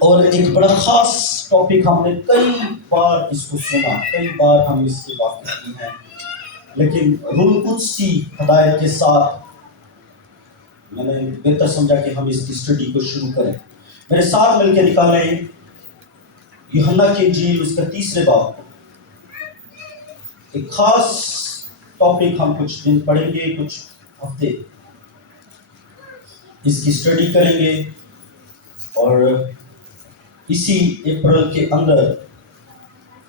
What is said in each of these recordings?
اور ایک بڑا خاص ٹاپک ہم نے کئی بار اس کو سنا، کئی بار ہم اس سے واقف کی ہیں، لیکن روح القدس کی ہدایت کے ساتھ میں نے بہتر سمجھا کہ ہم اس کی اسٹڈی کو شروع کریں۔ میرے ساتھ مل کے نکالیں یوحنا کی انجیل اس کا 3 باب۔ ایک خاص ٹاپک ہم کچھ دن پڑھیں گے، کچھ ہفتے اس کی اسٹڈی کریں گے، اور اسی اپریل کے اندر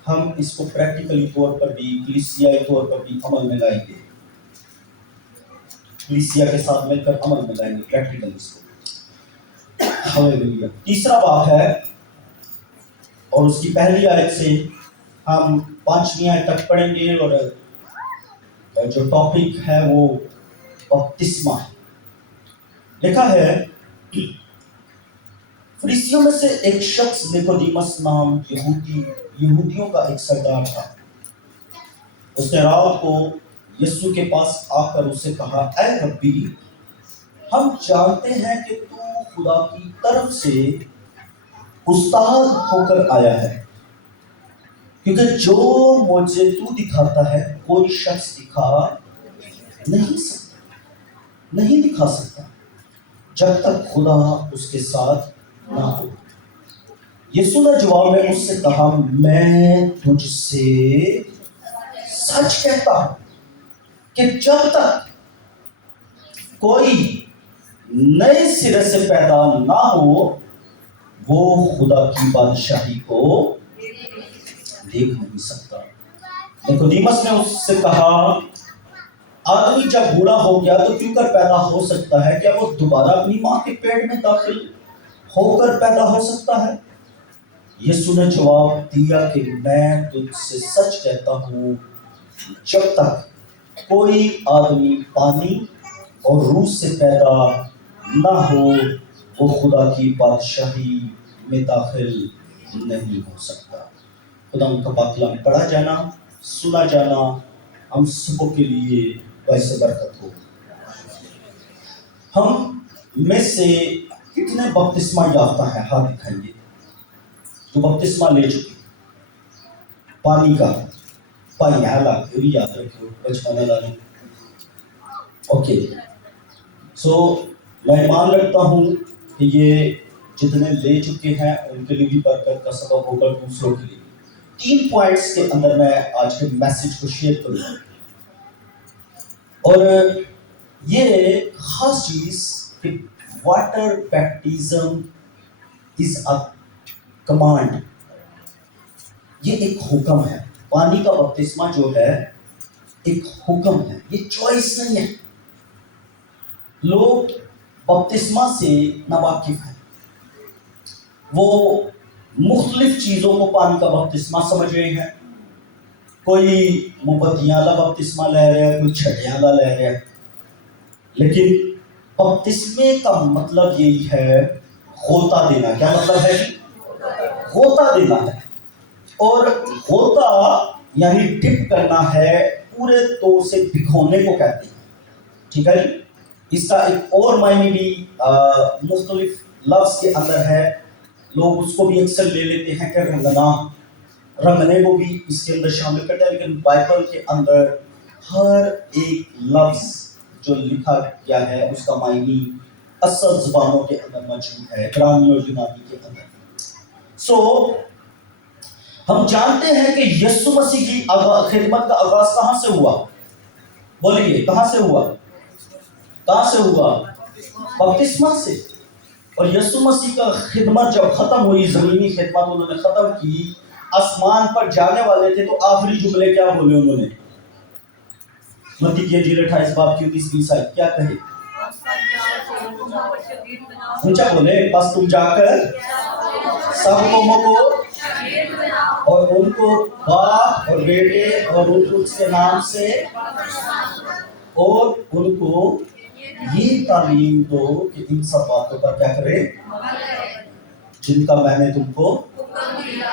ہم اس کو پریکٹیکلی طور پر بھی، کلیسیائی طور پر بھی عمل میں لائیں گے، کلیسیا کے ساتھ مل کر عمل میں لائیں گے پریکٹیکلی اس کو۔ ہاللیلویا۔ 3 باب ہے، اور اس کی پہلی آیت سے ہم 5ویں آیت تک پڑھیں گے، اور جو ٹاپک ہے وہ بپتسمہ ہے۔ لکھا ہے، فریسیوں میں سے ایک شخص نیکودیمس نام یہودیوں کا ایک سردار تھا۔ اس نے رات کو یسوع کے پاس آ کر اسے کہا، اے ربی، ہم جانتے ہیں کہ تو خدا کی طرف سے استاد ہو کر آیا ہے، کیونکہ جو معجزے تو دکھاتا ہے کوئی شخص نہیں دکھا سکتا جب تک خدا اس کے ساتھ نہ ہو۔ یسوع نے جواب میں اس سے کہا، میں تجھ سے سچ کہتا ہوں کہ جب تک کوئی نئے سرے سے پیدا نہ ہو وہ خدا کی بادشاہی کو دیکھ نہیں سکتا۔ نیکودیمس نے اس سے کہا، آدمی جب بوڑھا ہو گیا تو کیوں کر پیدا ہو سکتا ہے؟ کیا وہ دوبارہ اپنی ماں کے پیٹ میں داخل ہو کر پیدا ہو سکتا ہے؟ یسوع نے جواب دیا کہ میں تجھ سے سچ کہتا ہوں، جب تک کوئی آدمی پانی اور روح سے پیدا نہ ہو وہ خدا کی بادشاہی میں داخل نہیں ہو سکتا۔ خدا ان کا پاک کلام پڑھا جانا، سنا جانا ہم سبوں کے لیے باعث برکت ہو۔ ہم میں سے کتنے بپتسمہ یافتہ ہیں؟ ہاتھ دکھائیے جو بپتسمہ لے چکے پانی کا۔ پانی حالا یہ بھی یاد رکھو، بچپن لانی۔ اوکے، سو میں ایمان رکھتا ہوں کہ یہ جتنے لے چکے ہیں ان کے لیے بھی برکت کا سبب ہوگا، دوسروں کے لیے۔ 3 پوائنٹس کے اندر میں آج کے میسج کو شیئر کروں گا، اور یہ خاص چیز کہ water baptism is a command, یہ ایک حکم ہے۔ پانی کا بپتسمہ جو ہے ایک حکم ہے، یہ چوائس نہیں ہے۔ لوگ بپتسمہ سے ناواقف ہیں، وہ مختلف چیزوں کو پانی کا بپتسمہ سمجھ رہے ہیں۔ کوئی مومبتیاں والا بپتسمہ لے رہا ہے، کوئی چھٹیاں والا لے رہا ہے، لیکن بپتسمے کا مطلب یہی ہے غوطہ دینا۔ کیا مطلب ہے؟ غوطہ دینا ہے، اور غوطہ یعنی ڈپ کرنا ہے، پورے طور سے بھگونے کو کہتے ہیں۔ ٹھیک ہے جی؟ اس کا ایک اور معنی بھی مختلف لفظ کے اندر ہے، لوگ اس کو بھی اکثر لے لیتے ہیں کہ رنگنا، رنگنے کو بھی اس کے اندر شامل کرتا ہے، لیکن بائبل کے اندر ہر ایک لفظ جو لکھا گیا ہے اس کا معنی اصل زبانوں کے اندر موجود ہے، عبرانی اور یونانی کے اندر۔ سو ہم جانتے ہیں کہ یسوع مسیح کی خدمت کا آغاز کہاں سے ہوا؟ بولیے کہاں سے ہوا؟ کہاں سے ہوا؟ بپتسمہ سے۔ اور یسوع مسیح کا خدمت جب ختم ہوئی، زمینی خدمت انہوں نے ختم کی، آسمان پر جانے والے تھے، تو آخری جملے کیا بولے انہوں نے؟ متی کی انجیل 28 باب کی 19-20 آیت کیا کہے؟ اونچا بولے، بس تم جا کر سب قوموں کو اور ان کو باپ اور بیٹے اور روح القدس کے نام سے، اور ان کو یہ تعلیم دو کہ ان سب باتوں پر کیا کرے جن کا میں نے تم کو،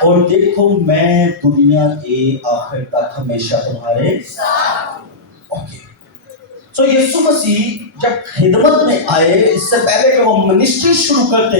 اور دیکھو میں دنیا کے آخر تک ہمیشہ تمہارے ساتھ۔ اوکے، سو یسوع مسیح جب خدمت میں آئے، اس سے پہلے کہ وہ منسٹری شروع کرتے،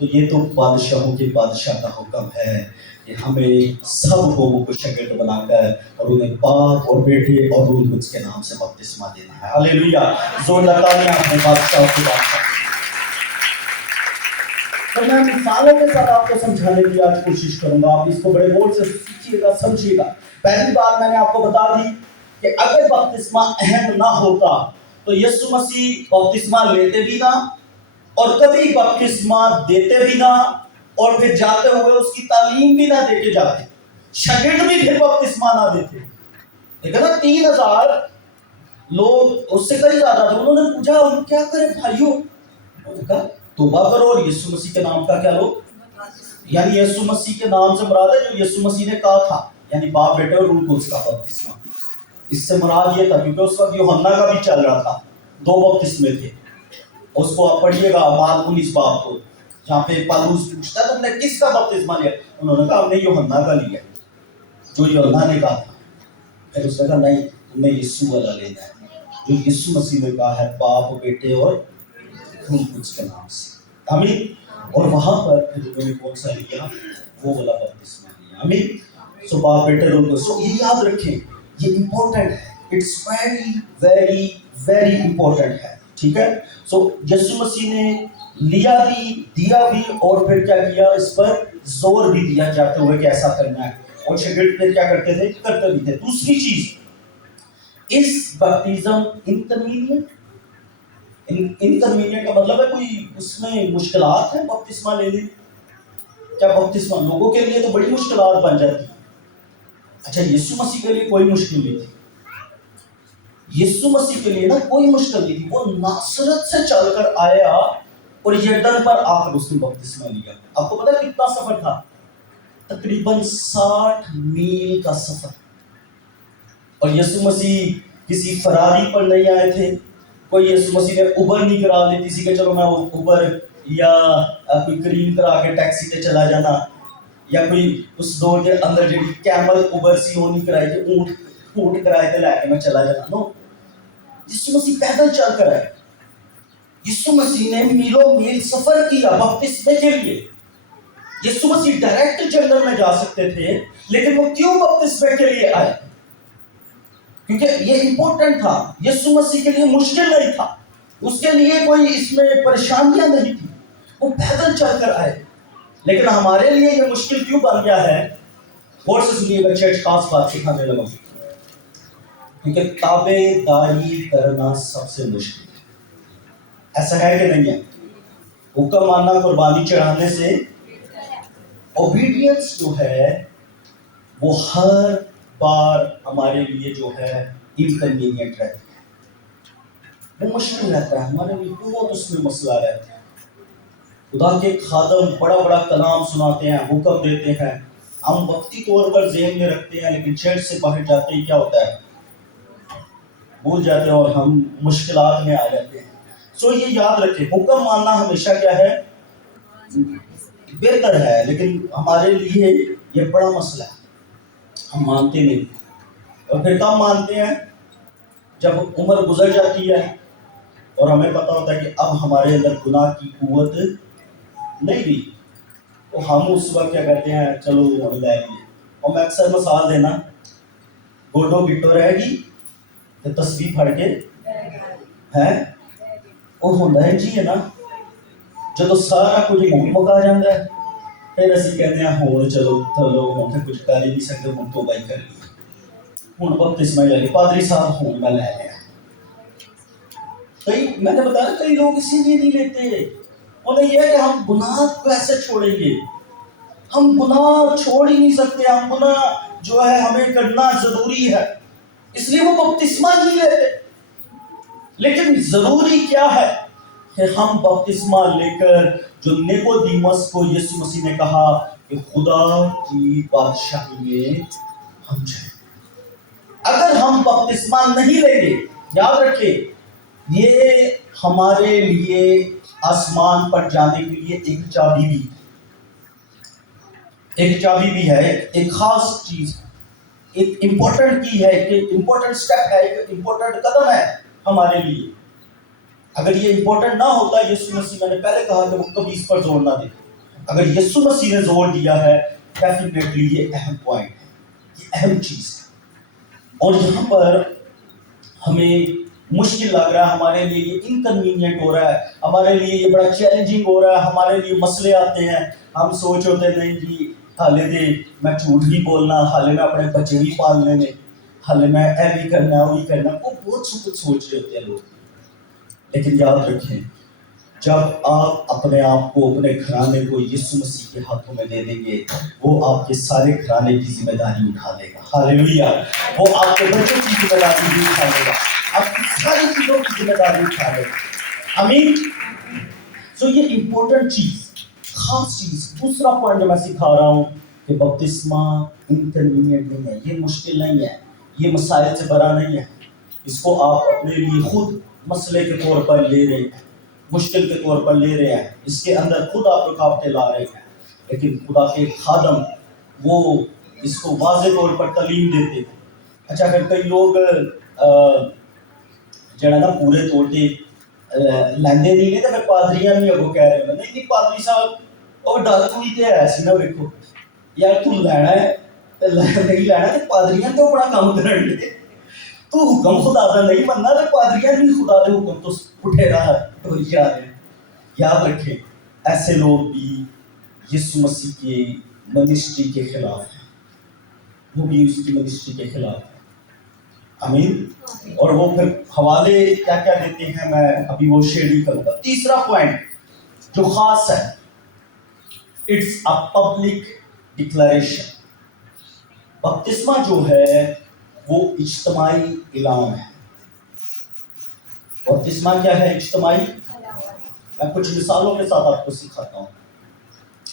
تو یہ تو بادشاہوں کے بادشاہ کا حکم ہے کہ ہمیں سب قوموں کو شاگرد بنا کر اور انہیں باپ اور بیٹے اور روح القدس کے نام سے بپتسمہ دینا ہے. ہاللیلویا. زور لگائیں اپنے بادشاہ کو بادشاہ. تو میں مثالوں کے ساتھ آپ کو سمجھانے کی آج کوشش کروں گا. آپ اس کو بڑے غور سے سیکھیے گا, سمجھیے گا. پہلی بات میں نے آپ کو بتا دی کہ اگر بپتسمہ اہم نہ ہوتا تو یسوع مسیح بپتسمہ لیتے بھی نہ اور کبھی بپتسمہ دیتے بھی نہ اور پھر جاتے ہوئے اس کی تعلیم بھی نہ دے کے جاتے, شاگرد بھی پھر بپتسمہ نہ دیتے. دیکھا نا 3000 لوگ اس سے کئی زیادہ تھے. انہوں نے پوچھا ہم کیا کریں بھائیوں؟ انہوں نے کہا توبہ کرو اور یسوع مسیح کے نام کا کیا لو, یعنی یسوع مسیح کے نام سے مراد ہے جو یسوع مسیح نے کہا تھا, یعنی باپ بیٹے اور روح القدس کا بپتسمہ. اس سے مراد یہ تھا کیونکہ اس وقت یوحنا کا بھی چل رہا تھا, 2 بپتسمے تھے. اس کو آپ پڑھیے گا اعمال 19 باب کو, جہاں پہ پالوس پوچھتا تم نے کس کا بپتسمہ لیا؟ انہوں نے کہا ہم نے یوحنا کا لیا جو یوحنا نے کہا تھا. پھر اس نے کہا نہیں, تم نے یسوع والا لینا ہے جو یسوع مسیح نے کہا ہے باپ بیٹے اور روح القدس کے نام سے. آمین. اور وہاں پر پھر انہوں نے کون سا لیا؟ وہ والا بپتسمہ لیا. آمین. سو باپ بیٹے روح القدس. سو یہ یاد رکھیں, یہ امپورٹنٹ ہے. It's very very very important ہے. ٹھیک ہے. سو یسوع مسیح نے لیا بھی, دیا بھی, اور پھر کیا کیا, اس پر زور بھی دیا جاتے ہوئے کہ ایسا کرنا ہے. اور شاگرد پھر کیا کرتے تھے؟ کرتے بھی تھے. دوسری چیز, اس بپتزم انٹرمیڈیٹ کا مطلب ہے کوئی اس میں مشکلات ہیں بپتسمہ لینے. کیا بپتسمہ لوگوں کے لیے تو بڑی مشکلات بن جاتی ہیں. اچھا یسوع مسیح کے لیے کوئی مشکل نہیں تھی. یسوع مسیح کے لیے نا کوئی مشکل نہیں تھی. وہ ناصرت سے چل کر آیا اور یردن پر آ کر اس نے بپتسمہ لیا. آپ کو پتا ہے کتنا سفر تھا؟ تقریباً 60 میل کا سفر. اور یسوع مسیح کسی فراری پر نہیں آئے تھے. کوئی یسوع مسیح نے اوبر نہیں کرا لی کسی کے چلو میں اوبر یا کوئی کریم کرا کے ٹیکسی پہ چلا جانا, یا کوئی اس دور کے اندر جو کیمل اوبر سی وہ نہیں کرائی تھی, اونٹ کرائے تھے لے کے میں چلا جانا. نو, یسوع مسیح پیدل چل کر آئے. یسوع مسیح نے میلوں میل سفر کیا بپتسمے کے لیے. یسوع مسیح ڈائریکٹ جنگل میں جا سکتے تھے, لیکن وہ کیوں بپتسمے کے لیے آئے؟ کیونکہ یہ امپورٹنٹ تھا. یسوع مسیح کے لیے مشکل نہیں تھا, اس کے لیے کوئی اس میں پریشانیاں نہیں تھی. وہ پیدل چل کر آئے. لیکن ہمارے لیے یہ مشکل کیوں بن گیا ہے؟ غور سے سنیے گا, چرچ خاص بات سکھانے لگا. کیونکہ تابع داری کرنا سب سے مشکل ہے. ایسا ہے کہ نہیں ہے؟ حکم ماننا قربانی چڑھانے سے اوبیڈینس جو ہے وہ ہر بار ہمارے لیے جو ہے انکنوینئنٹ رہتی ہے, وہ مشکل رہتا ہے ہمارے لیے. بہت اس میں مسئلہ رہتا ہے. خدا کے خادم بڑا بڑا کلام سناتے ہیں, حکم دیتے ہیں, ہم وقتی طور پر ذہن میں رکھتے ہیں, لیکن چرچ سے باہر جاتے ہی کیا ہوتا ہے, بھول جاتے ہیں اور ہم مشکلات میں آ جاتے ہیں. سو یہ یاد رکھیں, حکم ماننا ہمیشہ کیا ہے, بہتر ہے, لیکن ہمارے لیے یہ بڑا مسئلہ ہے. ہم مانتے نہیں. اور پھر کب مانتے ہیں؟ جب عمر گزر جاتی ہے اور ہمیں پتہ ہوتا ہے کہ اب ہمارے اندر گناہ کی قوت نہیں رہی, تو ہم اس وقت کیا کرتے ہیں, چلو ہم لے لیے. اور میں اکثر مثال دینا, گوڈو گٹو رہے گی تو تسبیح پڑھ کے ہے وہ ہوتا ہے جی ہے نا. جب سارا کچھ مکا جاتا ہے پھر اسی کہتے ہیں ہوں چلو ہوں تو کچھ کر ہی نہیں سکتے, ہوں تو بائی کر لی, ہوں بپتسمہ لے لی, پادری صاحب ہوں میں لے لیا. کئی میں نے بتایا کئی لوگ اسی لیے نہیں لیتے. انہیں یہ ہے کہ ہم گناہ کیسے چھوڑیں گے, ہم گناہ چھوڑ ہی نہیں سکتے, ہم گناہ جو ہے ہمیں کرنا ضروری ہے, اس لیے وہ بپتسمہ نہیں لیتے. لیکن ضروری کیا ہے کہ ہم بپتسمہ لے کر جو نیکودیمس کو یسوع مسیح نے کہا کہ خدا کی بادشاہی میں ہم جائیں. اگر ہم بپتسمہ نہیں لیں گے, یاد رکھیں یہ ہمارے لیے آسمان پر جانے کے لیے ایک چابی بھی ہے, ایک خاص چیز, ایک امپورٹنٹ کی ہے, ایک امپورٹنٹ سٹیپ ہے, ایک امپورٹنٹ قدم ہے ہمارے لیے. اگر یہ امپورٹنٹ نہ ہوتا, یسوع مسیح میں نے پہلے کہا کہ وہ کبھی اس پر زور نہ دیتے. اگر یسوع مسیح نے زور دیا ہے ڈیفینیٹلی یہ اہم پوائنٹ ہے، یہ اہم چیز ہے۔ اور یہاں پر ہمیں مشکل لگ رہا ہے، ہمارے لیے یہ انکنوینئنٹ ہو رہا ہے، ہمارے لیے یہ بڑا چیلنجنگ ہو رہا ہے، ہمارے لیے مسئلے آتے ہیں، ہم سوچ ہوتے نہیں جی حالے دے میں جھوٹ بھی بولنا، حالے میں اپنے بچے بھی پالنے میں، حالے میں اے بھی کرنا وہ بھی کرنا، وہ بہت سے کچھ سوچ رہے ہوتے ہیں لوگ۔ لیکن یاد رکھیں جب آپ اپنے آپ کو اپنے گھرانے کو یسوع مسیح کے ہاتھوں میں دے دیں گے، وہ آپ کے سارے گھرانے کی ذمہ داری اٹھا لے گا۔ ہاللیلویہ۔ وہ آپ کے بچوں کی ذمہ داری بھی اٹھا لے گا، آپ کی ساری چیزوں کی ذمہ داری اٹھا لے گا۔ آمین۔ سو یہ امپورٹنٹ چیز، خاص چیز، دوسرا پوائنٹ جو میں سکھا رہا ہوں کہ بپتسمہ انکنوینئنٹ نہیں ہے، یہ مشکل نہیں ہے، یہ مسائل سے بھرا نہیں ہے، اس کو آپ اپنے لیے خود مسئلے کے طور پر لے رہے ہیں، مشکل کے طور پر لے رہے ہیں، اس کے اندر خود آپ رکاوٹیں لا رہے ہیں، لیکن خدا کے خادم وہ اس کو واضح طور پر تعلیم دیتے ہیں۔ اچھا پھر کئی لوگ جڑا نا پورے طور پہ لیندے نہیں تو پھر پادریاں نہیں اگو کہہ رہے ہیں نہیں پادری صاحب وہ ڈر ہوئی تو ہے سی نا، ویکو یار تو لینا ہے نہیں لینا تو پادریاں تو بڑا کام کرن گے، تو حکم خدا کا نہیں مننا تو پادریاں بھی خدا کے حکم تو اٹھے رہا ٹوری جا رہے ہیں۔ یاد رکھیں ایسے لوگ بھی یسوع مسیح کی منسٹری کے خلاف ہیں، وہ بھی اس کی منسٹری کے خلاف ہیں۔ آمین۔ اور وہ پھر حوالے کیا کیا دیتے ہیں میں ابھی وہ شیئر نہیں کروں گا۔ تیسرا پوائنٹ جو خاص ہے، اٹس اے پبلک ڈکلیریشن۔ بپتسمہ جو ہے وہ اجتماعی اعلان ہے۔ بپتسمہ کیا ہے؟ اجتماعی۔ میں کچھ مثالوں کے ساتھ آپ کو سکھاتا ہوں۔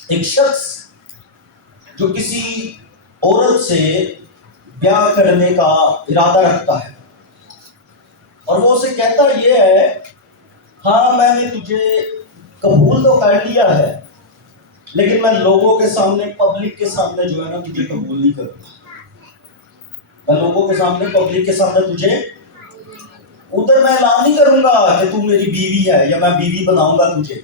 ایک شخص جو کسی عورت سے بیاہ کرنے کا ارادہ رکھتا ہے اور وہ اسے کہتا یہ ہے ہاں میں نے تجھے قبول تو کر لیا ہے لیکن میں لوگوں کے سامنے پبلک کے سامنے جو ہے نا تجھے قبول نہیں کروں گا، میں لوگوں کے سامنے پبلک کے سامنے تجھے ادھر میں اعلان نہیں کروں گا کہ تو میری بیوی ہے یا میں بیوی بناؤں گا تجھے،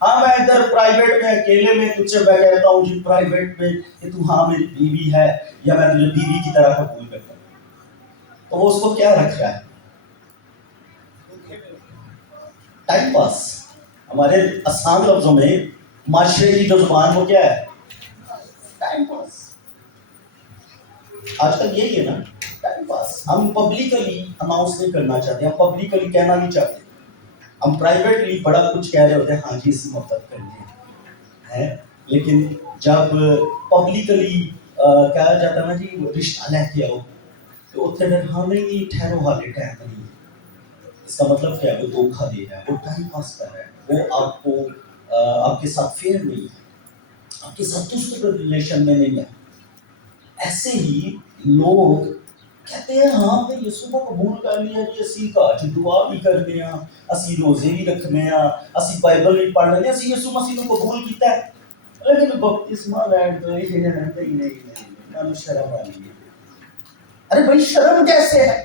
ہاں میں ادھر پرائیویٹ میں اکیلے میں تجھ سے میں کہتا ہوں جی پرائیویٹ میں کہ تو ہاں میری بیوی ہے یا میں تجھے بیوی کی طرح قبول کرتا ہوں۔ تو وہ اس کو کیا رکھ رہا ہے؟ Time pass. ہمارے آسان لفظوں میں معاشرے کی جو زبان وہ کیا ہے؟ Time pass. آج کل یہی ہے نا، ٹائم پاس۔ ہم پبلکلی اناؤنس نہیں کرنا چاہتے، ہم پبلکلی کہنا نہیں چاہتے، ہم پرائیویٹلی بڑا کچھ کہہ رہے ہوتے ہیں، ہاں جی اس محبت کرنی ہے، لیکن جب پبلکلی کہا جاتا ہے نا جی رشتہ لے کے آؤ تو اتنے دن ہاں نہیں ٹھہرو حالے ٹائم نہیں، اس کا مطلب کیا ہے؟ وہ دھوکھا دے رہا ہے، وہ ٹائم پاس کر رہا ہے، وہ آپ کو آپ کے ساتھ فیئر نہیں ہے، آپ کے ساتھ دوسرے ریلیشن میں نہیں ہے۔ ایسے ہی لوگ کہتے ہیں ہاں میں یسوع کو قبول کر لیا جی، اسی گھر دعا بھی کرنے ہاں، اسی روزے بھی رکھنے ہاں، اسی بائبل بھی پڑھ لینے، اسی یسوع مسیح کو قبول کیتا ہے، لیکن بپتسمہ لین تو نہیں شرم آ رہی ہے۔ ارے بھائی شرم کیسے ہے؟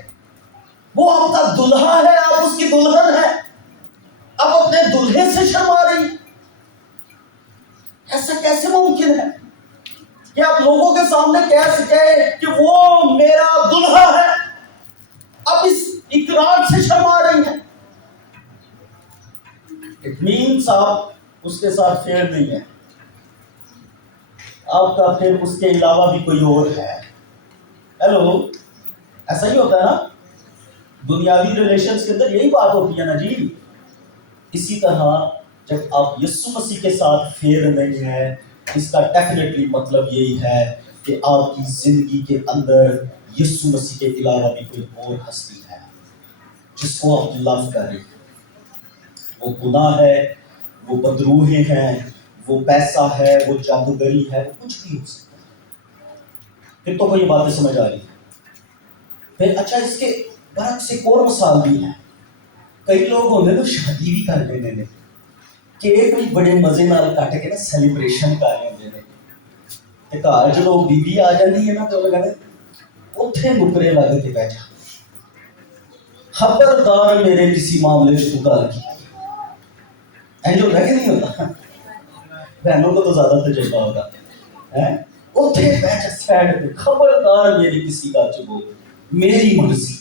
وہ آپ کا دلہا ہے، آپ اس کی دلہن ہے، آپ اپنے دلہے سے شرما رہی، ایسا کیسے ممکن ہے کہ آپ لوگوں کے سامنے کہہ سکے کہ وہ میرا دلہا ہے، آپ اس اقرار سے شرما رہی ہیں؟ اٹ مینس آپ اس کے ساتھ فیئر نہیں ہے، آپ کا پھر اس کے علاوہ بھی کوئی اور ہے۔ ہیلو، ایسا ہی ہوتا ہے نا دنیاوی ریلیشنز کے اندر، یہی بات ہوتی ہے نا جی۔ اسی طرح جب آپ یسوع مسیح کے ساتھ فیئر نہیں ہے، اس کا ڈیفینیٹلی مطلب یہی ہے کہ آپ کی زندگی کے اندر یسوع مسیح کے علاوہ بھی کوئی اور ہستی ہے جس کو آپ لو کر رہے ہیں۔ وہ گناہ ہے، وہ بدروہیں ہیں، وہ پیسہ ہے، وہ جادوگری ہے، وہ کچھ بھی ہو سکتا ہے۔ پھر تو کوئی باتیں سمجھ آ رہی ہے؟ پھر اچھا اس کے برعکس ایک اور مثال بھی ہے، کئی لوگ ہوتے ہیں تو شادی بھی کر لینے نے، کیک بھی بڑے مزے نال کٹ کے نا سیلیبریشن کر لیندے نے، تے گھر جدوں بیوی آ جاندی ہے نا تے وہ کہندے اوتھے نکرے لگ کے بیٹھ جا، خبردار میرے کسی معاملے سے تو گل کی، اینج ہوتا کہ نہیں ہوتا؟ بہنوں کو تو زیادہ تجربہ ہوگا ہے اتنے بیٹھ سائڈ پہ خبردار میری کسی کا چبو میری مرضی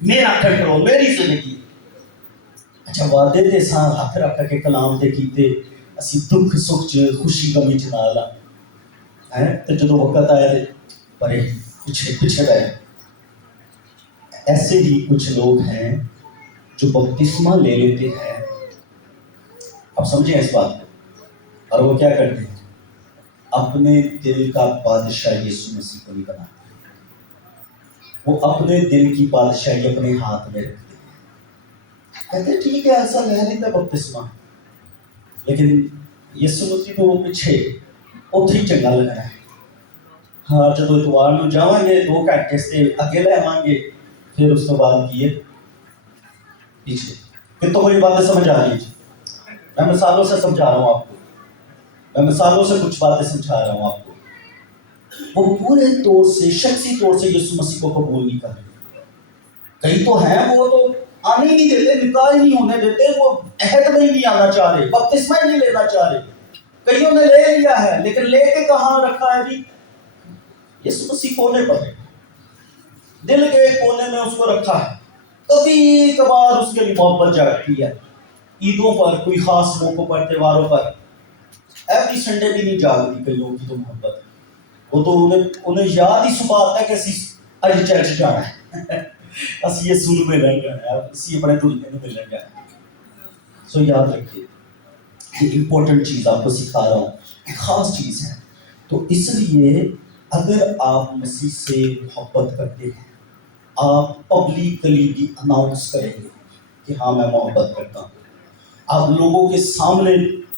میرا کنٹرول میری زندگی اچھا وعدے تے ساں ہاتھ رکھ کے کلام تے کیتے اسی دکھ سکھ چ خوشی غمی چ نال ہے تے جدوں وقت آیا تے پرے پیچھے رہے ایسے ہی کچھ لوگ ہیں جو بپتسمہ لے لیتے ہیں اب سمجھیں اس بات کو اور وہ کیا کرتے ہیں اپنے دل کا بادشاہ یسوع مسیح کو نہیں بناتے وہ اپنے دل کی بادشاہی اپنے ہاتھ میں رکھتے ہیں کہتے ٹھیک ہے ایسا لے لیتا بپتسمہ لیکن یسوع مسیح کو وہ پیچھے اتھے ہی چنگا لگ رہا ہے ہاں جدو اتوار نو جاواں گے 2 گھنٹے سے اکیلے آواں گے پھر اس کے بعد کیے پیچھے پھر تو کوئی باتیں سمجھ آ رہی ہے میں مثالوں سے سمجھا رہا ہوں آپ کو میں مثالوں سے کچھ باتیں سمجھا رہا ہوں آپ کو وہ پورے طور سے شخصی طور سے یسوع مسیح کو قبول نہیں کر رہے کئی تو ہیں وہ تو آنے ہی نہیں دیتے نکاح ہی نہیں ہونے دیتے وہ عہد میں ہی نہیں آنا چاہ رہے بپتسمہ ہی نہیں لینا چاہ رہے کئیوں نے لے لیا ہے لیکن لے کے کہاں رکھا ہے جی یسوع مسیح کونے پر ہے دل کے کونے میں اس کو رکھا ہے کبھی کبھار اس کے لیے محبت جاگتی ہے عیدوں پر کوئی خاص موقعوں پر تہواروں پر ایوری سنڈے بھی نہیں جاگتی کئیوں کی تو محبت وہ تو انہیں یاد ہی صبح آتا ہے کہ اسی اج چرچ جانا ہے اسی یہ سول میں رہ جانا ہے اسی اپنے دلہے میں ملنے جانا ہے سو یاد رکھیے یہ امپورٹنٹ چیز آپ کو سکھا رہا ہوں ایک خاص چیز ہے تو اس لیے اگر آپ مسیح سے محبت کرتے ہیں آپ پبلکلی بھی اناؤنس کریں گے کہ ہاں میں محبت کرتا ہوں آپ لوگوں کے سامنے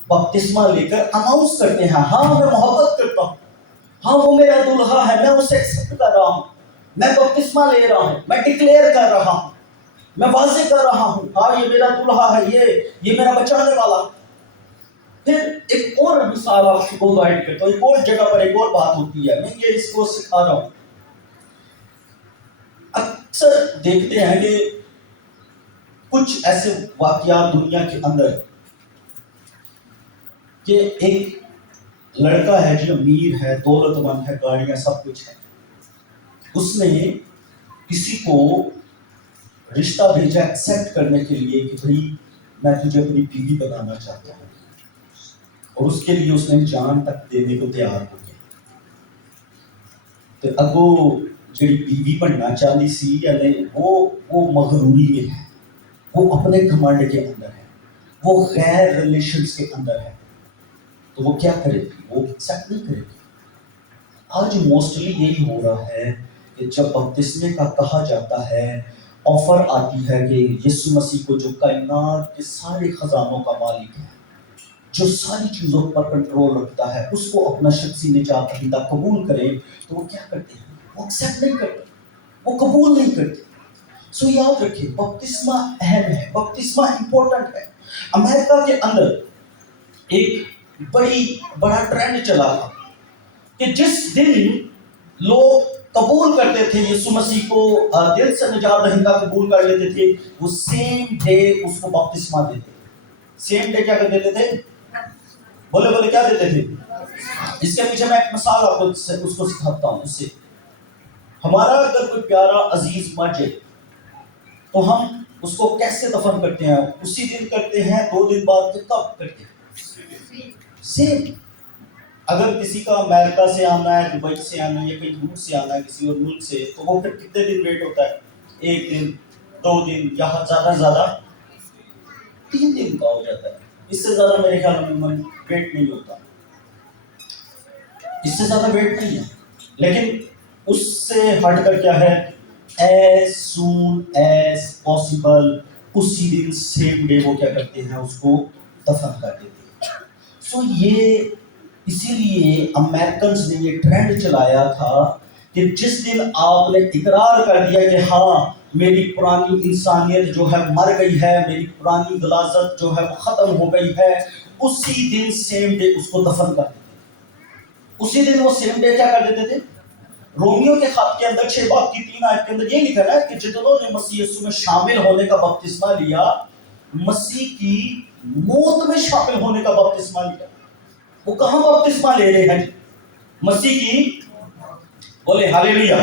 بپتسمہ لے کر اناؤنس کرتے ہیں ہاں میں محبت کرتا ہوں ہاں وہ میرا دلہا ہے میں اسے ایکسپٹ کر رہا ہوں میں بپتسمہ لے رہا ہوں میں ڈکلیئر کر رہا ہوں میں واضح کر رہا ہوں ہاں یہ میرا دلہا ہے یہ میرا بچانے والا پھر ایک اور مثال آپ کو گائیڈ کرتا ہوں ایک اور جگہ پر ایک اور بات ہوتی ہے میں یہ اس کو سکھا رہا ہوں اکثر دیکھتے ہیں کہ کچھ ایسے واقعات دنیا کے اندر کہ ایک لڑکا ہے جو امیر ہے دولت مند ہے گاڑیاں سب کچھ ہے اس نے کسی کو رشتہ بھیجا ایکسپٹ کرنے کے لیے کہ بھائی میں تجھے اپنی بیوی بنانا چاہتا ہوں اور اس کے لیے اس نے جان تک دینے کو تیار ہو گیا تو اگو جڑی بیوی بننا چاہتی سی یعنی وہ مغروری میں ہے وہ اپنے گھمنڈ کے اندر ہے وہ غیر ریلیشنز کے اندر ہے تو وہ کیا کرے گی وہ ایکسپٹ نہیں کرے گی آج موسٹلی یہی ہو رہا ہے کہ جب بپتسمے کا کہا جاتا ہے آفر آتی ہے کہ یسوع مسیح کو جو کائنات کے سارے خزانوں کا مالک ہے جو ساری چیزوں پر کنٹرول رکھتا ہے اس کو اپنا شخصی نجات دہندہ قبول کرے تو وہ کیا کرتے ہیں وہ ایکسپٹ نہیں کرتے وہ قبول نہیں کرتے سو یاد رکھیں بپتسمہ اہم ہے بپتسمہ امپورٹنٹ ہے امریکہ کے اندر ایک بڑا ٹرینڈ چلا تھا کہ جس دن لوگ قبول کرتے تھے یسوع مسیح کو دل سے نجات دہندہ قبول کر لیتے تھے وہ سیم ڈے اس کو بپتسمہ دیتے سیم ڈے کیا کر دیتے تھے بولے کیا دیتے تھے اس کے پیچھے میں ایک مثال آپ کو اس کو سکھاتا ہوں اس سے ہمارا اگر کوئی پیارا عزیز مر جائے تو ہم اس کو کیسے دفن کرتے ہیں اسی دن کرتے ہیں 2 دن بعد کب کرتے ہیں سیم اگر کسی کا امریکہ سے آنا ہے دبئی سے آنا ہے یا کہیں دور سے آنا ہے کسی اور ملک سے تو وہ پھر کتنے دن ویٹ ہوتا ہے 1 دن 2 دن یا زیادہ سے زیادہ 3 دن کا ہو جاتا ہے اس سے زیادہ میرے خیال میں ویٹ نہیں ہوتا اس سے زیادہ ویٹ نہیں ہے لیکن اس سے ہٹ کر کیا ہے as soon as possible اسی دن سیم ڈے وہ کیا کرتے ہیں اس کو دفن کر دیتے ہیں سو یہ اسی لیے امریکنز نے یہ ٹرینڈ چلایا تھا کہ جس دن آپ نے اقرار کر دیا کہ ہاں میری پرانی انسانیت جو ہے مر گئی ہے میری پرانی غلاظت جو ہے وہ ختم ہو گئی ہے اسی دن سیم ڈے اس کو دفن کر دیتے اسی دن وہ سیم ڈے کیا کر دیتے تھے رومیو کے خط کے اندر 6 باب کی 3 آیت کے اندر یہ لکھا ہے کہ جتنوں نے مسیح یسوع میں شامل ہونے کا بپتسمہ لیا مسیح کی موت میں شامل ہونے کا بپتسمہ لیا وہ کہاں بپتسمہ لے رہے ہیں؟ مسیح کی، بولے ہاللیلویا۔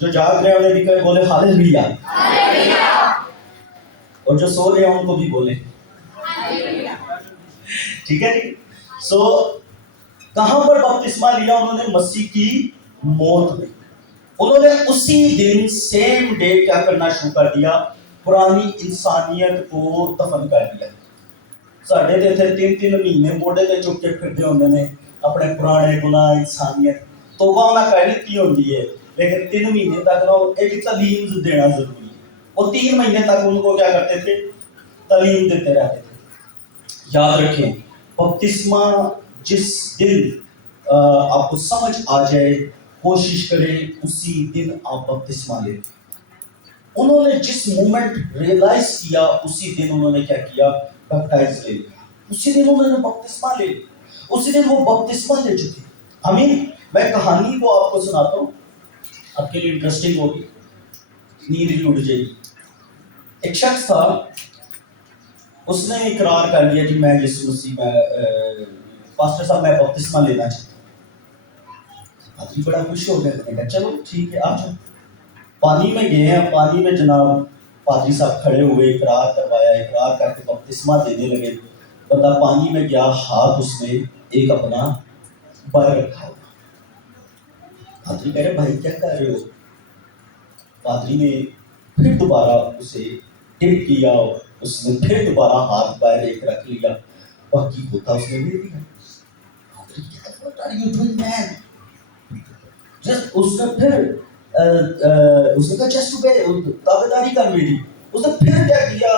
جو جاگ رہے انہیں بھی کہے بولے ہاللیلویا، اور جو سو رہے ہیں ان کو بھی بولے ٹھیک ہے جی۔ سو کہاں پر بپتسمہ لیا انہوں نے؟ مسیح کی موت میں۔ انہوں نے اسی دن سیم ڈے کیا کرنا شروع کر دیا؟ پرانی انسانیت کو دفن کر دیا۔ ساڑھے تے تھے 3 مہینے موڑے تے چک کے پھرتے ہوندے نے اپنے پرانے گناہ انسانیت توبہ نہ کر لیتی ہوندی ہے، لیکن 3 مہینے تک نہ ایک تعلیم دینا ضروری ہے۔ اور 3 مہینے تک ان کو کیا کرتے تھے؟ تعلیم دیتے رہتے تھے۔ یاد رکھیں بپتسمہ جس دن آپ کو سمجھ آ جائے، کوشش کریں اسی دن آپ بپتسمہ لیں۔ انہوں نے جس مومنٹ ریئلائز کیا اسی دن انہوں نے کیا کیا؟ بیپٹائز لے لیا، اسی دن انہوں نے بپتسمہ لے لیا، اسی دن وہ بپتسمہ لے چکے۔ آمین۔ میں کہانی کو آپ کو سناتا ہوں، آپ کے لیے انٹرسٹنگ ہوگی، نیند بھی اٹھ جائے گی۔ ایک شخص تھا، اس نے اقرار کر لیا کہ میں یسوع مسیح میں پاسٹر صاحب میں بپتسمہ لینا چاہتا ہوں۔ آدمی بڑا خوش ہو گیا، میں نے کہا چلو ٹھیک ہے آ جاؤ۔ پانی میں گئے ہیں، پانی میں جناب پادری صاحب کھڑے ہوئے، اقرار کروایا، اقرار کر کے بپتسمہ دینے لگے۔ بندہ پانی میں گیا، ہاتھ اس نے ایک اپنا بر رکھا ہوا۔ پادری کہہ رہے بھائی کیا کر رہے ہو؟ پادری نے پھر دوبارہ اسے ٹپ کیا، اس نے پھر دوبارہ ہاتھ باہر ایک رکھ لیا، باقی ہوتا اس نے لے لیا۔ پادری کہا what are you doing man؟ اس نے پھر اس نے کہا جسٹ اوبے، تابعداری کر میری۔ اس نے پھر کیا کیا؟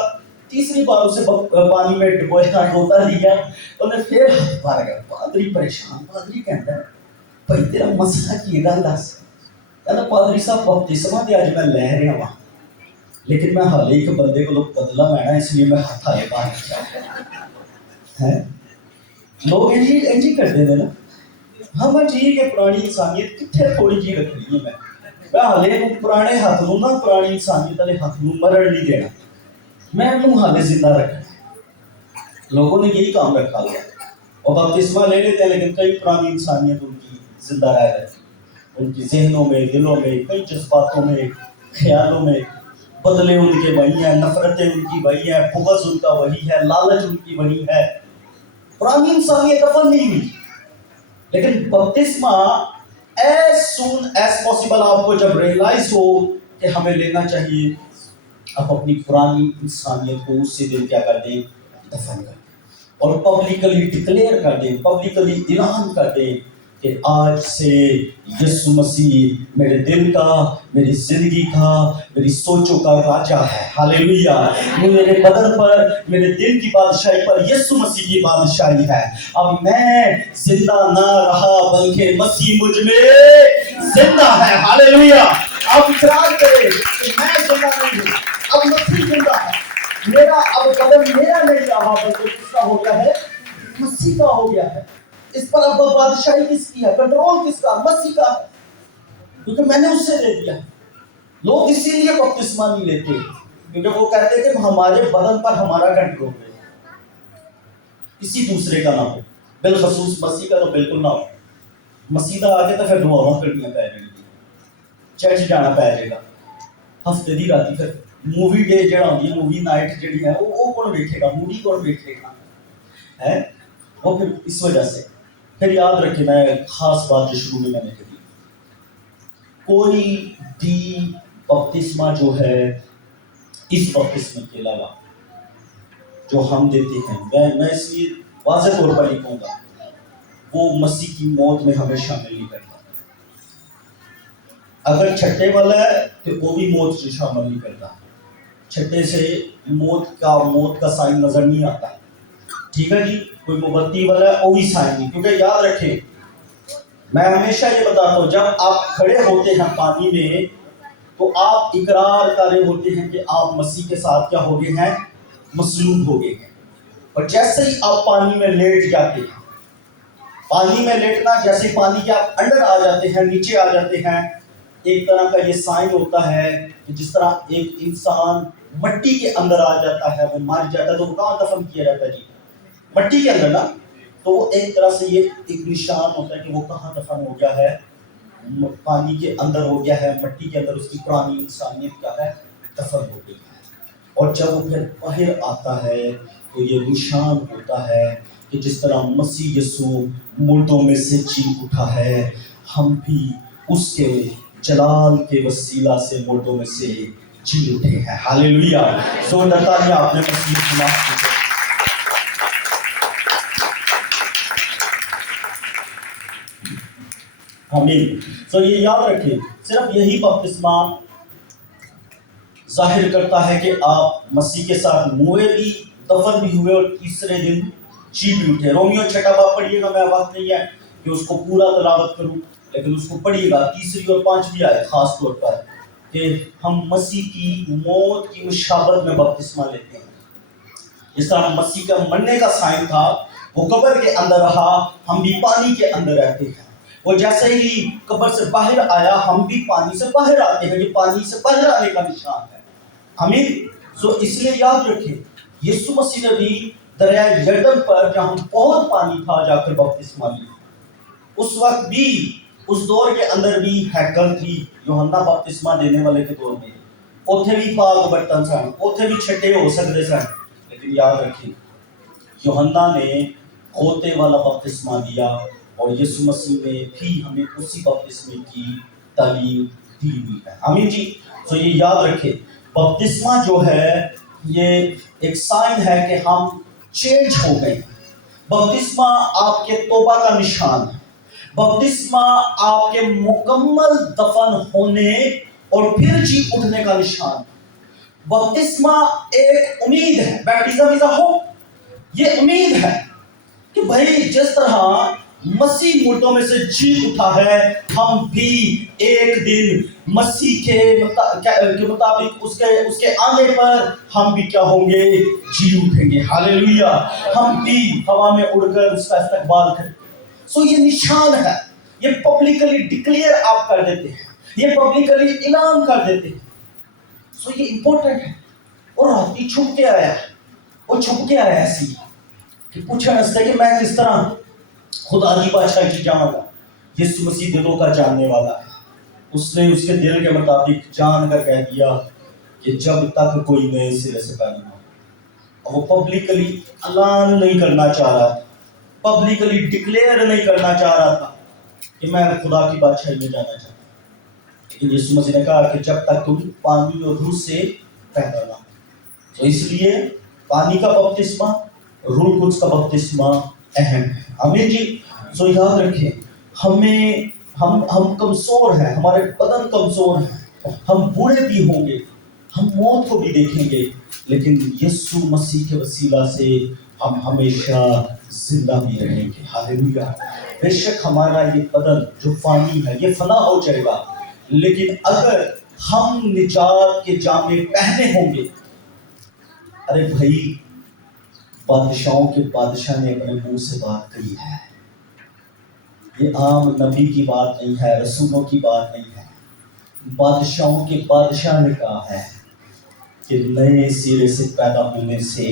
تیسری بار اسے پانی میں ڈبویا، روتا لیا، انہوں نے پھر ہاتھ مار گیا۔ پادری پریشان، پادری کہتا ہے بھائی تیرا مسئلہ کی گل دس؟ کہتا پادری صاحب بپتسمہ تے اج میں لے رہا ہاں، لیکن میں حالے ایک بندے کو بدلا لینا، اس لیے میں ہاتھ آئے باہر ہے۔ لوگ انجی کرتے ہیں نا، ہاں میں ٹھیک ہے پرانی انسانیت کتنے تھوڑی جی رکھنی ہے، میں حالے پرانے ہاتھ نو نا، پرانی انسانیت والے ہاتھ نو مرن نہیں دینا، میں انہوں حالے زندہ رکھنا ہے۔ لوگوں نے یہی کام رکھا ہوا، اور بپتسمہ لے لیتے ہیں لیکن کئی پرانی انسانیت ان کی زندہ رہ جاتی، ان کی ذہنوں میں، دلوں میں، کئی جذباتوں میں، خیالوں میں۔ بدلے ان کے وہی ہیں، نفرتیں ان کی وہی ہیں، بغض ان کا وہی ہے، لالچ ان کی وہی ہے۔ پرانی انسانیت دفن نہیں ہوئی، لیکن بپتسمہ as soon as possible آپ کو جب ریئلائز ہو کہ ہمیں لینا چاہیے، آپ اپنی پرانی انسانیت کو اسی دن کیا کر دیں؟ دفن کر دیں، اور پبلکلی ڈکلیئر کر دیں، پبلکلی اعلان کر دیں کہ آج سے یسوع مسیح میرے دل کا، میری زندگی کا، میری سوچوں کا راجا ہے۔ ہاللیلویا۔ میرے بدن پر، میرے دل کی بادشاہی پر یسوع مسیح کی بادشاہی ہے۔ اب میں زندہ نہ رہا بلکہ مسیح مجھ میں زندہ ہے۔ ہاللیلویا۔ اب اقرار کرے کہ میں زندہ نہیں ہوں، اب مسیح زندہ ہے۔ میرا اب بدن میرا نہیں رہا بلکہ کس کا ہو گیا ہے؟ مسیح کا ہو گیا ہے۔ اس پر اب بادشاہی کس کی ہے؟ کنٹرول کس کا؟ مسیح کا، کیونکہ میں نے اس سے لے دیا۔ لوگ اسی لیے بپتسمہ نہیں لیتے کیونکہ وہ کہتے کہ ہمارے بدن پر ہمارا کنٹرول ہے، کسی دوسرے کا نہ ہو، بالخصوص مسیح کا تو بالکل نہ ہو۔ مسیح آ کے تو پھر دعاواں کرنیاں پی جائیں گی، چرچ جانا پی جائے گا، ہفتے دی راتی پھر مووی ڈے جڑا ہوندی ہے، مووی نائٹ جڑی ہے وہ کون دیکھے گا؟ مووی کون دیکھے گا ہے؟ وہ پھر اس وجہ سے۔ پھر یاد رکھیں، میں خاص بات جو شروع میں نے کہی، کوئی بھی بپتسمہ جو ہے اس بپتسمے کے علاوہ جو ہم دیتے ہیں، میں اس لیے واضح طور پر لکھوں گا، وہ مسیح کی موت میں ہمیں شامل نہیں کرتا۔ اگر چھٹے والا ہے تو وہ بھی موت سے شامل نہیں کرتا، چھٹے سے موت کا سائن نظر نہیں آتا، ٹھیک ہے جی۔ کوئی موبتی والا ہے وہ بھی سائن نہیں، کیونکہ یاد رکھیں میں ہمیشہ یہ بتاتا ہوں، جب آپ کھڑے ہوتے ہیں پانی میں تو آپ اقرار کر رہے ہوتے ہیں کہ آپ مسیح کے ساتھ کیا ہو گئے ہیں؟ مصلوب ہو گئے ہیں۔ اور جیسے ہی آپ پانی میں لیٹ جاتے ہیں، پانی میں لیٹنا جیسے پانی کے آپ انڈر آ جاتے ہیں، نیچے آ جاتے ہیں، ایک طرح کا یہ سائن ہوتا ہے کہ جس طرح ایک انسان مٹی کے اندر آ جاتا ہے، وہ مر جاتا ہے تو وہ کہاں دفن کیا جاتا ہے جی؟ مٹی کے اندر نا۔ تو وہ ایک طرح سے یہ ایک نشان ہوتا ہے کہ وہ کہاں دفن ہو گیا ہے، پانی کے اندر ہو گیا ہے، مٹی کے اندر اس کی پرانی انسانیت کیا ہے، دفن ہو گئی ہے۔ اور جب وہ پھر باہر آتا ہے تو یہ نشان ہوتا ہے کہ جس طرح مسیح یسوع مردوں میں سے جی اٹھا ہے، ہم بھی اس کے جلال کے وسیلہ سے مردوں میں سے جی اٹھے ہیں۔ ہاللیلویہ! زوردار تالیاں آپ نے مسیح کے نام سے۔ آمین۔ تو یہ یاد رکھیں، صرف یہی بپتسمہ ظاہر کرتا ہے کہ آپ مسیح کے ساتھ موئے بھی، دفن بھی ہوئے اور تیسرے دن جی بھی اٹھے۔ رومیو 6 باب پڑھیے گا، میں وقت نہیں ہے کہ اس کو پورا تلاوت کروں، لیکن اس کو پڑھیے گا، 3 اور 5 آئے خاص طور پر کہ ہم مسیح کی موت کی مشابہت میں بپتسمہ لیتے ہیں۔ جس طرح مسیح کا مرنے کا سائن تھا، وہ قبر کے اندر رہا، ہم بھی پانی کے اندر رہتے ہیں۔ وہ جیسے ہی قبر سے باہر آیا، ہم بھی پانی سے باہر آتے ہیں۔ یہ پانی سے باہر آنے کا نشان ہے۔ آمین۔ تو اس لیے یاد رکھیں، یسوع مسیح نے بھی دریائے یردن پر جہاں بہت پانی تھا جا کر بپتسمہ لیا۔ اس وقت بھی، اس دور کے اندر بھی ہیکل تھی، یوحنا بپتسمہ دینے والے کے دور میں اوتھے بھی پاک برتن سن، اوتھے بھی چھٹے ہو سکتے سن، لیکن یاد رکھیں یوحنا نے کھوتے والا بپتسمہ دیا، اور یسوع مسیح نے بھی ہمیں اسی بپتسمے کی تعلیم دی ہوئی ہے۔ آمین جی۔ تو یہ یاد رکھیں، بپتسمہ جو ہے یہ ایک سائن ہے کہ ہم چینج ہو گئے۔ بپتسمہ آپ کے توبہ کا نشان ہے۔ بپتسمہ آپ کے مکمل دفن ہونے اور پھر جی اٹھنے کا نشان ہے۔ بپتسمہ ایک امید ہے، بیپٹزم از اے ہوپ۔ یہ امید ہے کہ بھائی جس طرح مسیح مردوں میں سے جی اٹھا ہے، ہم بھی ایک دن مسیح کے مطابق اس کے آنے پر ہم بھی کیا ہوں گے، جی اٹھیں گے۔ ہاللیلویہ! ہم بھی ہوا میں اڑ کر اس کا استقبال کریں گے۔ سو یہ نشان ہے، یہ پبلکلی ڈکلیئر آپ کر دیتے ہیں، یہ پبلکلی اعلان کر دیتے ہیں۔ سو یہ امپورٹنٹ ہے۔ اور آدمی چھپ کے آیا ہے، وہ چھپ کے آیا ایسی کہ پوچھا نستے کہ میں کس طرح خدا کی بادشاہی کی جاؤں گا۔ یسوع مسیح دلوں کا جاننے والا ہے۔ اس نے اس کے دل کے مطابق جان کر کہہ دیا کہ جب تک کوئی نئے سرے سے پیدا نہ ہو۔ وہ پبلکلی اعلان نہیں کرنا چاہ رہا تھا، پبلکلی ڈکلیئر نہیں کرنا چاہ رہا تھا کہ میں خدا کی بادشاہی میں جانا چاہتا ہوں، لیکن یسوع مسیح نے کہا کہ جب تک تم پانی اور روح سے پیدا نہ ہو۔ تو اس لیے پانی کا بپتسمہ، روح القدس کا بپتسمہ اہم ہے۔ آمین جی۔ سو یاد رکھیں، ہم کمزور ہیں، ہمارے بدن کمزور ہیں، ہم بوڑھے بھی ہوں گے، ہم موت کو بھی دیکھیں گے، لیکن یسوع مسیح کے وسیلہ سے ہم ہمیشہ زندہ بھی رہیں گے۔ ہاللیلویہ! بے شک ہمارا یہ بدن جو فانی ہے یہ فنا ہو جائے گا، لیکن اگر ہم نجات کے جامے پہنے ہوں گے، ارے بھائی بادشاہوں کے بادشاہ نے اپنے منہ سے بات کہی ہے۔ یہ عام نبی کی بات نہیں ہے، رسولوں کی بات نہیں ہے، بادشاہوں کے بادشاہ نے کہا ہے کہ نئے سرے سے پیدا ہونے سے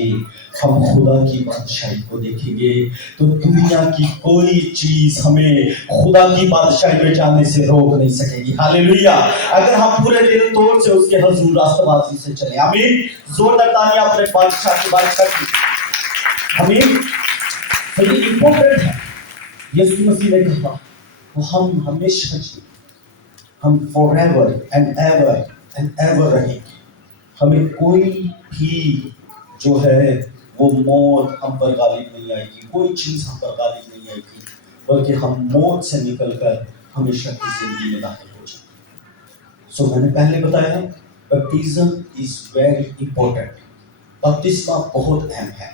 ہم خدا کی بادشاہی کو دیکھیں گے۔ تو دنیا کی کوئی چیز ہمیں خدا کی بادشاہی میں جانے سے روک نہیں سکے گی۔ ہاللیلویہ! اگر ہم پورے دل توڑ سے اس کے حضور راستہ بازی سے چلیں۔ آمین۔ زوردار تالیاں اپنے بادشاہ کی بادشاہ کی۔ آمین۔ تو یہ امپورٹنٹ ہے۔ یسوع مسیح نے کہا وہ ہم ہمیشہ جی، ہم forever and ever رہیں گے۔ ہمیں کوئی بھی جو ہے وہ موت ہم پر غالب نہیں آئے گی، کوئی چیز ہم پر غالب نہیں آئے گی، بلکہ ہم موت سے نکل کر ہمیشہ کی زندگی میں داخل ہو جائیں گے۔ سو میں نے پہلے بتایا بیپٹزم از ویری امپورٹنٹ۔ بپتسمہ بہت اہم ہے۔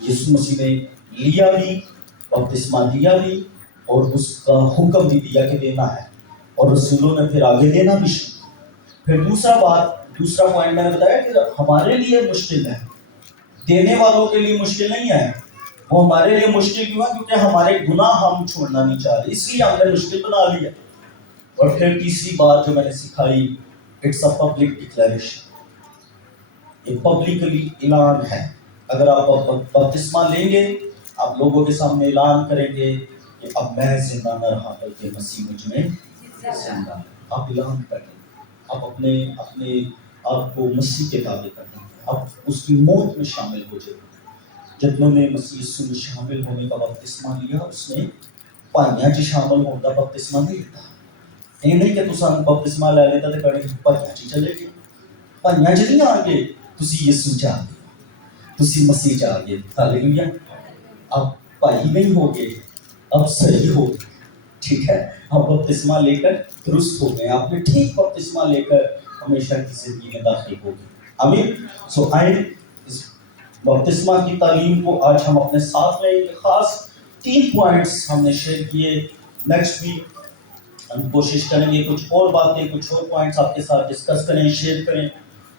یسوع مسیح نے لیا بھی، بپتسمہ دیا بھی، اور اس کا حکم بھی دیا کہ دینا ہے، اور رسولوں نے پھر آگے دینا بھی شروع۔ پھر دوسرا پوائنٹ میں نے بتایا کہ ہمارے لیے مشکل ہے، دینے والوں کے لیے مشکل نہیں ہے۔ وہ ہمارے لیے مشکل کیوں ہے؟ کیونکہ ہمارے گناہ ہم چھوڑنا نہیں چاہ رہے، اس لیے ہم نے مشکل بنا لیا۔ اور پھر تیسری بات جو میں نے سکھائی، اٹس اے پبلک ڈکلیریشن۔ یہ پبلکلی اعلان ہے۔ اگر آپ بپتسمہ لیں گے آپ لوگوں کے سامنے اعلان کریں گے کہ اب میں زندہ نہ رہا بلکہ مسیح مجھ میں زندہ ہے۔ آپ اعلان کریں، آپ اپنے آپ کو مسیح کے تابع کریں، آپ اس کی موت میں شامل ہو جائیں۔ جتنوں نے مسیح یسوع میں شامل ہونے کا بپتسمہ لیا، اس نے پائیاں جی شامل ہونے کا بپتسمہ نہیں لیتا۔ یہ نہیں کہ تساں بپتسمہ لے لیتا تو کہنے پائیاں جی چلے گئے، پائیاں جی نہیں آ گئے، تسی یسوع چاہ گئے، تسی مسیح چاہ گئے۔ ہاللیلویہ۔ اب پائی نہیں ہو گئے، اب صحیح ہو گئے، ٹھیک ہے، اب بپتسمہ لے کر درست ہو گئے، آپ نے ٹھیک بپتسمہ لے کر ہمیشہ کی زندگی میں داخل ہو گئے۔ آمین۔ سو آئیں اس بپتسمہ کی تعلیم کو آج ہم اپنے ساتھ لیں گے۔ خاص 3 پوائنٹس ہم نے شیئر کیے۔ نیکسٹ ویک ہم کوشش کریں گے کچھ اور باتیں، کچھ اور پوائنٹس آپ کے ساتھ ڈسکس کریں، شیئر کریں،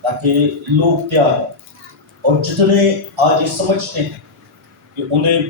تاکہ لوگ تیار ہوں، اور جتنے آج یہ سمجھتے ہیں کہ انہیں